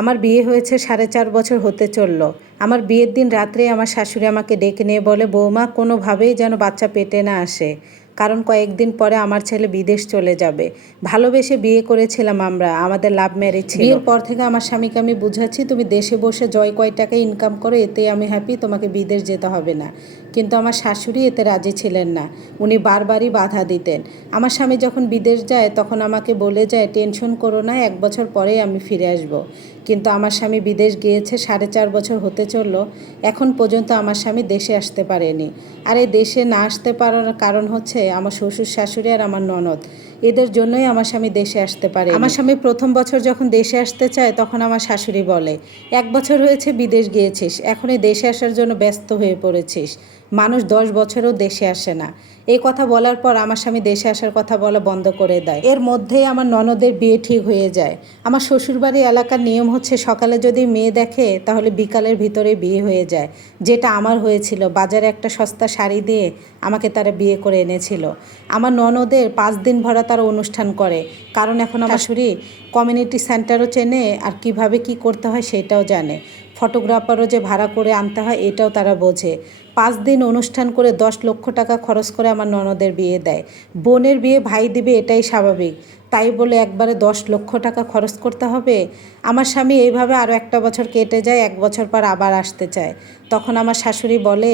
আমার বিয়ে হয়েছে 4.5 বছর হতে চলল। আমার বিয়ের দিন রাত্রে আমার শাশুড়ি আমাকে ডেকে নিয়ে বলে, বৌমা কোনোভাবেই যেন বাচ্চা পেটে না আসে, কারণ কয়েকদিন পরে আমার ছেলে বিদেশ চলে যাবে। ভালোবেসে বিয়ে করেছিলাম আমরা, আমাদের লাভ ম্যারেজ ছিল। বিয়ের পর থেকে আমার স্বামীকে আমি বুঝাচ্ছি, তুমি দেশে বসে কয় টাকা ইনকাম করো এতেই আমি হ্যাপি, তোমাকে বিদেশ যেতে হবে না। কিন্তু আমার শাশুড়ি এতে রাজি ছিলেন না, উনি বারবারই বাধা দিতেন। আমার স্বামী যখন বিদেশ যায় তখন আমাকে বলে যায়, টেনশন করো না, 1 বছর পরেই আমি ফিরে আসব। কিন্তু আমার স্বামী বিদেশ গিয়েছে 4.5 বছর হতে চলল, এখন পর্যন্ত আমার স্বামী দেশে আসতে পারেনি। আর এই দেশে না আসতে পারার কারণ হচ্ছে আমার শ্বশুর শাশুড়ি আর আমার ননদ, এদের জন্যই আমার স্বামী দেশে আসতে পারে। আমার স্বামী প্রথম বছর যখন দেশে আসতে চায় তখন আমার শাশুড়ি বলে, 1 বছর হয়েছে বিদেশ গিয়েছিস, এখনই দেশে আসার জন্য ব্যস্ত হয়ে পড়েছিস, মানুষ 10 বছরও দেশে আসে না। এই কথা বলার পর আমার স্বামী দেশে আসার কথা বলা বন্ধ করে দেয়। এর মধ্যেই আমার ননদের বিয়ে ঠিক হয়ে যায়। আমার শ্বশুরবাড়ি এলাকার নিয়ম হচ্ছে সকালে যদি মেয়ে দেখে তাহলে বিকালের ভিতরে বিয়ে হয়ে যায়, যেটা আমার হয়েছিল। বাজারে একটা সস্তা শাড়ি দিয়ে আমাকে তারা বিয়ে করে এনেছিল। আমার ননদের 5 দিন ভরা তারা অনুষ্ঠান করে, কারণ এখন আমার শাশুড়ি কমিউনিটি সেন্টারও চেনে আর কিভাবে কি করতে হয় সেটাও জানে। ফটোগ্রাফারও যে ভাড়া করে আনতে হয় এটাও তারা বোঝে। 5 দিন অনুষ্ঠান করে 10 লক্ষ টাকা খরচ করে আমার ননদের বিয়ে দেয়। বোনের বিয়ে ভাই দিবে এটাই স্বাভাবিক, তাই বলে একবারে 10 লক্ষ টাকা খরচ করতে হবে? আমার স্বামী এইভাবে আরও 1 বছর কেটে যায়, 1 বছর পর আবার আসতে চায়। তখন আমার শাশুড়ি বলে,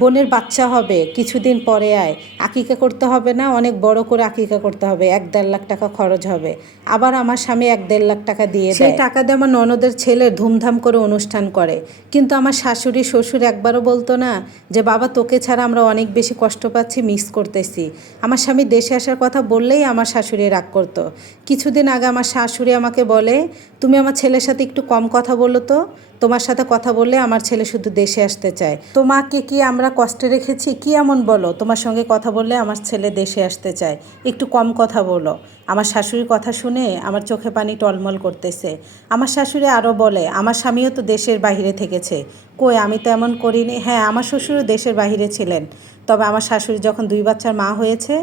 বোনের বাচ্চা হবে, কিছুদিন পরে আয়, আকিকা করতে হবে না, অনেক বড় করে আকিকা করতে হবে, 1-1.5 লাখ টাকা খরচ হবে। আবার আমার স্বামী 1-1.5 লাখ টাকা দিয়ে দেয়। সেই টাকা দিয়ে আমার ননদের ছেলের ধুমধাম করে অনুষ্ঠান করে। কিন্তু আমার শাশুড়ি শ্বশুর একবারও বলতো না যে বাবা তোকে ছাড়া আমরা অনেক বেশি কষ্ট পাচ্ছি, মিস করতেছি। আমার স্বামী দেশে আসার কথা বললেই আমার শাশুড়ি রাগ করতো। কিছুদিন আগে আমার শাশুড়ি আমাকে বলে, তুমি আমার ছেলের সাথে একটু কম কথা বলো তো, তোমার সাথে কথা বললে আমার ছেলে শুধু দেশে আসতে চায়। তোমাকে কি আমরা কষ্টে রেখেছি? কি এমন বলো, তোমার সঙ্গে কথা বললে আমার ছেলে দেশে আসতে চায়, একটু কম কথা বলো। আমার শাশুড়ির কথা শুনে আমার চোখে পানি টলমল করতেছে। আমার শাশুড়ি আরও বলে, আমার স্বামীও তো দেশের বাইরে থেকেছে। কই, আমি তো এমন করিনি। হ্যাঁ, আমার শ্বশুরও দেশের বাইরে ছিলেন, তবে আমার শাশুড়ি যখন 2 বাচ্চার মা হয়েছে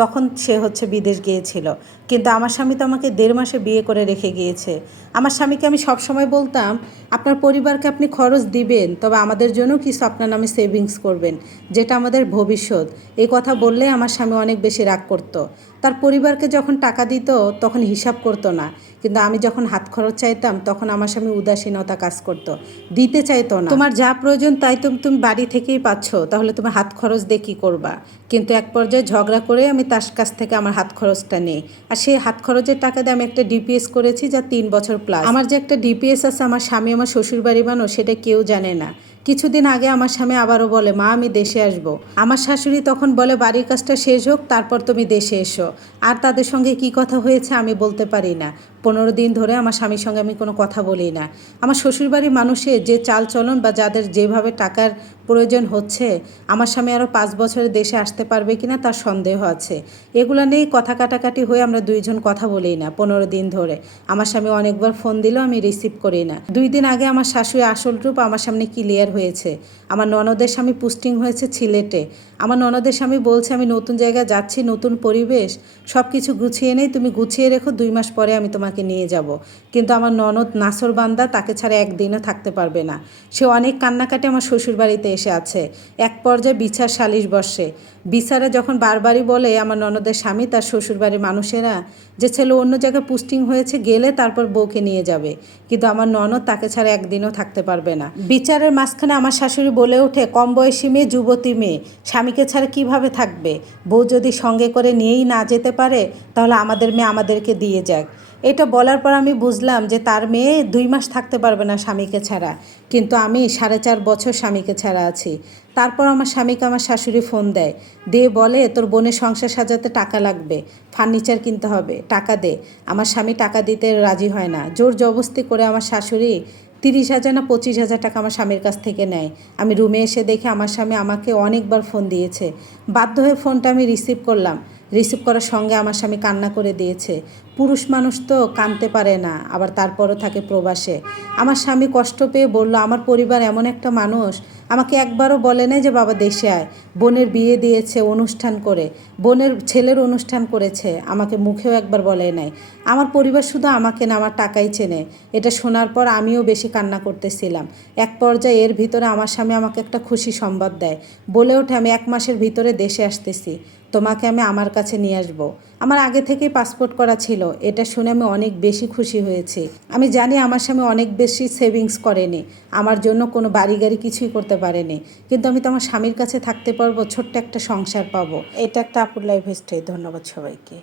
তখন সে বিদেশ গিয়েছিল। কিন্তু আমার স্বামী তো আমাকে 1.5 মাসে বিয়ে করে রেখে গিয়েছে। আমার স্বামীকে আমি সবসময় বলতাম, আপনার পরিবারকে আপনি খরচ দিবেন, তবে আমাদের জন্য কিছু আপনার নামে সেভিংস করবেন, যেটা আমাদের ভবিষ্যৎ। এই কথা বললে আমার স্বামী অনেক বেশি রাগ করতো। তার পরিবারকে যখন টাকা দিত তখন হিসাব করতো না, কিন্তু আমি যখন হাত খরচ চাইতাম তখন আমার স্বামী উদাসীনতা কাজ করতো, দিতে চাইতো না। তোমার যা প্রয়োজন তাই তুমি বাড়ি থেকেই পাচ্ছ, তাহলে তুমি হাত খরচ দিয়ে কী করবা? কিন্তু এক পর্যায়ে ঝগড়া করে আমি তার কাছ থেকে আমার হাত খরচটা নিই। আর সেই হাত খরচের টাকা দিয়ে আমি একটা ডিপিএস করেছি, যা 3 বছর প্লাস। আমার যে একটা ডিপিএস আছে আমার স্বামী আমার শ্বশুরবাড়ি বানো সেটা কেউ জানে না। কিছুদিন আগে আমার স্বামী আবারও বলে, মা আমি দেশে আসব। আমার শাশুড়ি তখন বলে, বাড়ির কাজটা শেষ হোক তারপর তুমি দেশে এসো। আর তাদের সঙ্গে কি কথা হয়েছে আমি বলতে পারি না। 15 দিন ধরে আমার স্বামীর সঙ্গে আমি কোনো কথা বলি না। আমার শ্বশুরবাড়ির মানুষের যে চালচলন বা যাদের যেভাবে টাকার প্রয়োজন হচ্ছে, আমার স্বামী আরও 5 বছরে দেশে আসতে পারবে কিনা তার সন্দেহ আছে। এগুলো নিয়েই কথা কাটাকাটি হয়ে আমরা দুইজন কথা বলি না 15 দিন ধরে। আমার স্বামী অনেকবার ফোন দিলেও আমি রিসিভ করি না। 2 দিন আগে আমার শাশুড়ি আসল রূপ আমার সামনে ক্লিয়ার হয়েছে। আমার ননদের স্বামী পোস্টিং হয়েছে সিলেটে। আমার ননদের স্বামী বলছে, আমি নতুন জায়গায় যাচ্ছি, নতুন পরিবেশ, সব কিছু গুছিয়ে নেই, তুমি গুছিয়ে রেখো, 2 মাস পরে আমি তোমাকে নিয়ে যাব। কিন্তু আমার ননদ নাসরবান্দা, তাকে ছাড়া একদিনও থাকতে পারবে না। সে অনেক কান্নাকাটি আমার শ্বশুরবাড়িতে এসে আছে। এক পর্যায়ে বিচার সালিশ বসে। বিচারে যখন বারবারই বলে আমার ননদের স্বামী তার শ্বশুরবাড়ির মানুষেরা যে ছেলে অন্য জায়গায় পোস্টিং হয়েছে, গেলে তারপর বউকে নিয়ে যাবে, কিন্তু আমার ননদ তাকে ছাড়া একদিনও থাকতে পারবে না। বিচারের মাঝখানে আমার শাশুড়ি বলে ওঠে, কম বয়সী মেয়ে, যুবতী মেয়ে, স্বামীকে ছাড়া কিভাবে থাকবে? বউ যদি সঙ্গে করে নিয়েই না যেতে পারে তাহলে আমাদের মেয়ে আমাদেরকে দিয়ে যাক। এটা বলার পর আমি বুঝলাম যে তার মেয়ে 2 মাস থাকতে পারবে না স্বামীকে ছাড়া, কিন্তু আমি 4.5 বছর স্বামীকে ছাড়া আছি। তারপর আমার স্বামীকে আমার শাশুড়ি ফোন দেয়, দিয়ে বলে, তোর বোনের সংসার সাজাতে টাকা লাগবে, ফার্নিচার কিনতে হবে, টাকা দে। আমার স্বামী টাকা দিতে রাজি হয় না। জোর জবরদস্তি করে আমার শাশুড়ি 30,000 না 25,000 টাকা আমার স্বামীর কাছ থেকে নেয়। আমি রুমে এসে দেখে আমার স্বামী আমাকে অনেকবার ফোন দিয়েছে। বাধ্য হয়ে ফোনটা আমি রিসিভ করলাম। রিসিভ করার সঙ্গে আমার স্বামী কান্না করে দিয়েছে। পুরুষ মানুষ তো কাঁদতে পারে না, আবার তারপরও থাকে প্রবাসে। আমার স্বামী কষ্ট পেয়ে বলল, আমার পরিবার এমন একটা মানুষ, আমাকে একবারও বলে নাই যে বাবা দেশে আয়। বোনের বিয়ে দিয়েছে অনুষ্ঠান করে, বোনের ছেলের অনুষ্ঠান করেছে, আমাকে মুখেও একবার বলে নাই। আমার পরিবার শুধু আমাকে না, আমার টাকাই চেনে। এটা শোনার পর আমিও বেশি কান্না করতেছিলাম। এক পর্যায়ে এর ভিতরে আমার স্বামী আমাকে একটা খুশি সংবাদ দেয়, বলে ওঠে, আমি 1 মাসের ভিতরে দেশে আসতেছি, তোমাকে আমি আমার কাছে নিয়ে আসবো। আমার আগে থেকেই পাসপোর্ট করা ছিল। এটা শুনে আমি অনেক বেশি খুশি হয়েছি। আমি জানি আমার স্বামী অনেক বেশি সেভিংস করেনি, আমার জন্য কোনো বাড়ি গাড়ি কিছুই করতে পারেনি, কিন্তু আমি তো আমার স্বামীর কাছে থাকতে পারবো, ছোট্ট একটা সংসার পাবো। এটা একটা আপুর লাইফ স্টাইল। ধন্যবাদ সবাইকে।